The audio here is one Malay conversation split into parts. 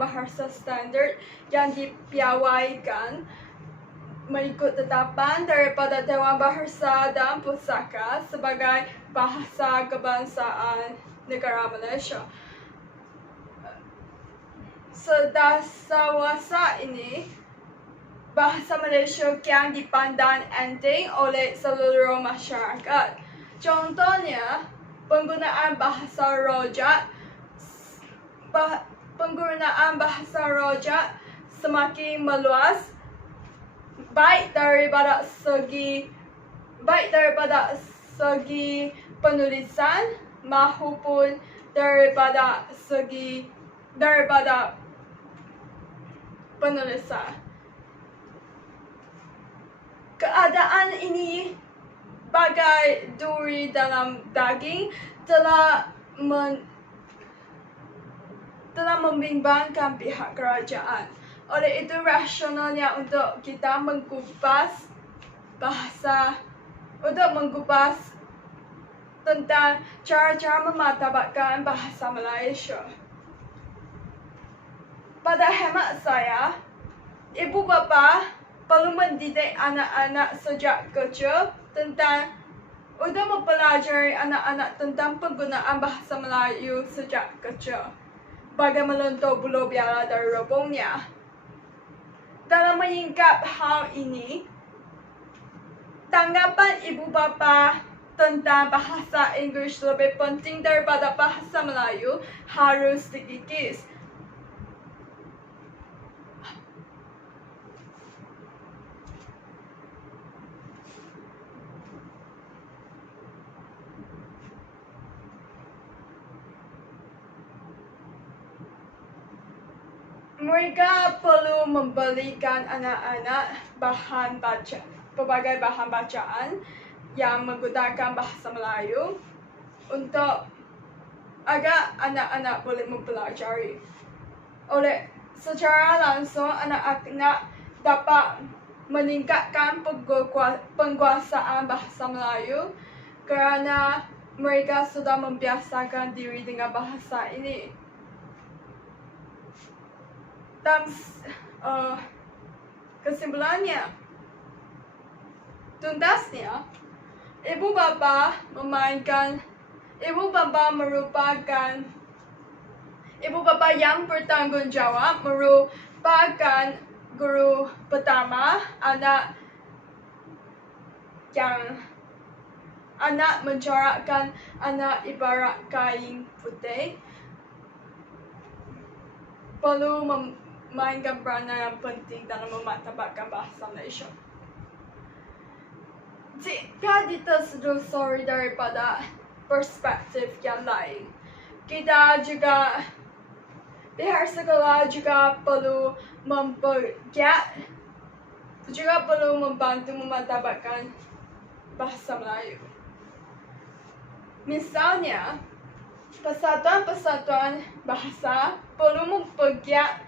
bahasa standard yang dipiawaikan mengikut tetapan daripada Dewan Bahasa dan Pusaka sebagai bahasa kebangsaan negara Malaysia. Sedasawasa ini, bahasa Malaysia kian dipandang enteng oleh seluruh masyarakat. Contohnya, penggunaan bahasa rojak semakin meluas baik daripada segi penulisan maupun daripada penulisan. Keadaan ini bagai duri dalam daging telah membimbangkan pihak kerajaan. Oleh itu, rasionalnya untuk kita mengupas tentang cara-cara memartabatkan bahasa Malaysia. Pada hemat saya, ibu bapa perlu mendidik anak-anak sejak kecil untuk mempelajari anak-anak tentang penggunaan bahasa Melayu sejak kecil. Bagai melentur bulu biara dari rebungnya. Dalam menyingkap hal ini, tanggapan ibu bapa tentang bahasa Inggeris lebih penting daripada bahasa Melayu harus dikikis. Mereka perlu memberikan anak-anak pelbagai bahan bacaan yang menggunakan bahasa Melayu agar anak-anak boleh mempelajari. Secara langsung, anak-anak dapat meningkatkan penguasaan bahasa Melayu kerana mereka sudah membiasakan diri dengan bahasa ini. Dan kesimpulannya, tuntasnya, ibu bapa yang bertanggungjawab merupakan guru pertama anak mencorakkan anak ibarat kain putih, perlu memainkan peranan yang penting dalam memartabatkan bahasa Malaysia. Jika ditelusuri daripada perspektif yang lain, pihak sekolah juga perlu membantu memartabatkan bahasa Melayu. Misalnya, persatuan-persatuan bahasa perlu mempergiat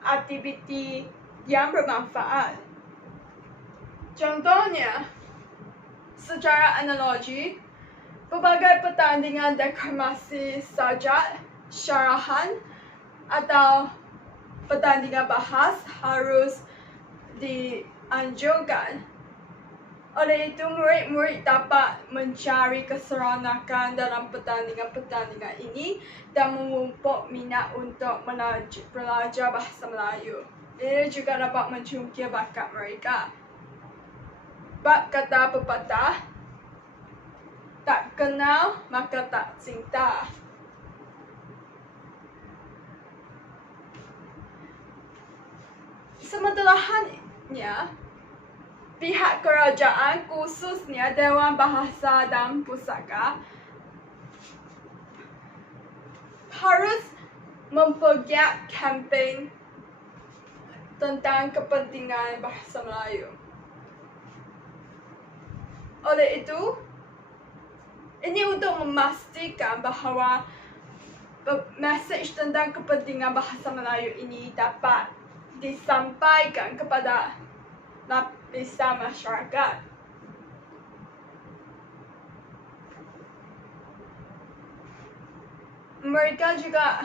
aktiviti yang bermanfaat. Contohnya, secara analogi, pelbagai pertandingan deklamasi sajak, syarahan atau pertandingan bahas harus dianjurkan. Oleh itu, murid-murid dapat mencari keseronokan dalam pertandingan-pertandingan ini dan memupuk minat untuk belajar bahasa Melayu. Ini juga dapat mencungkil bakat mereka. Bab kata pepatah, tak kenal maka tak cinta. Sementarahannya, pihak kerajaan khususnya Dewan Bahasa dan Pusaka harus mempergiat kempen tentang kepentingan bahasa Melayu. Oleh itu, ini untuk memastikan bahawa mesej tentang kepentingan bahasa Melayu ini dapat disampaikan kepada lapisan masyarakat. mereka juga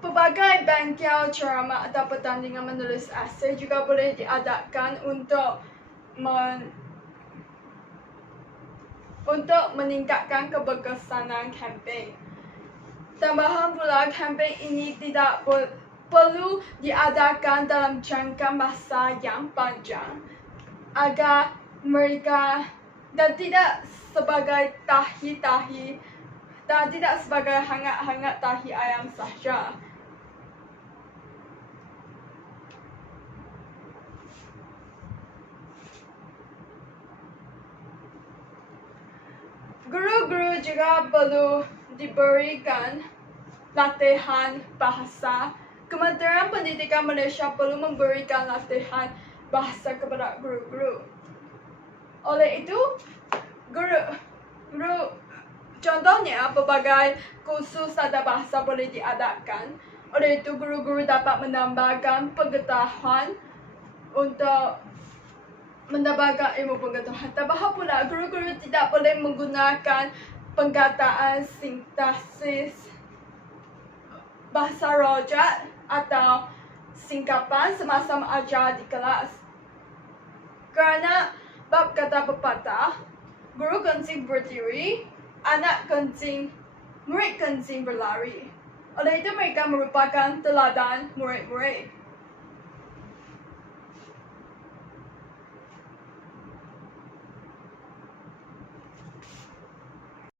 pelbagai bengkel ceramah atau pertandingan menulis esei juga boleh diadakan untuk meningkatkan keberkesanan kempen. Tambahan pula, kempen ini tidak perlu diadakan dalam jangka masa yang panjang agar mereka dan tidak sebagai tahi-tahi dan tidak sebagai hangat-hangat tahi ayam sahaja. Guru-guru juga perlu diberikan latihan bahasa. Kementerian Pendidikan Malaysia perlu memberikan latihan bahasa kepada guru-guru. Oleh itu, guru contohnya pelbagai kursus tata bahasa boleh diadakan. Oleh itu, guru-guru dapat menambahkan pengetahuan untuk mendapatkan ilmu pengetahuan. Tambah pula, guru-guru tidak boleh menggunakan perkataan sintaksis bahasa rojak atau singkapan semasa mengajar di kelas. Kerana bab kata pepatah, guru kencing berdiri, murid kencing berlari. Oleh itu mereka merupakan teladan murid-murid.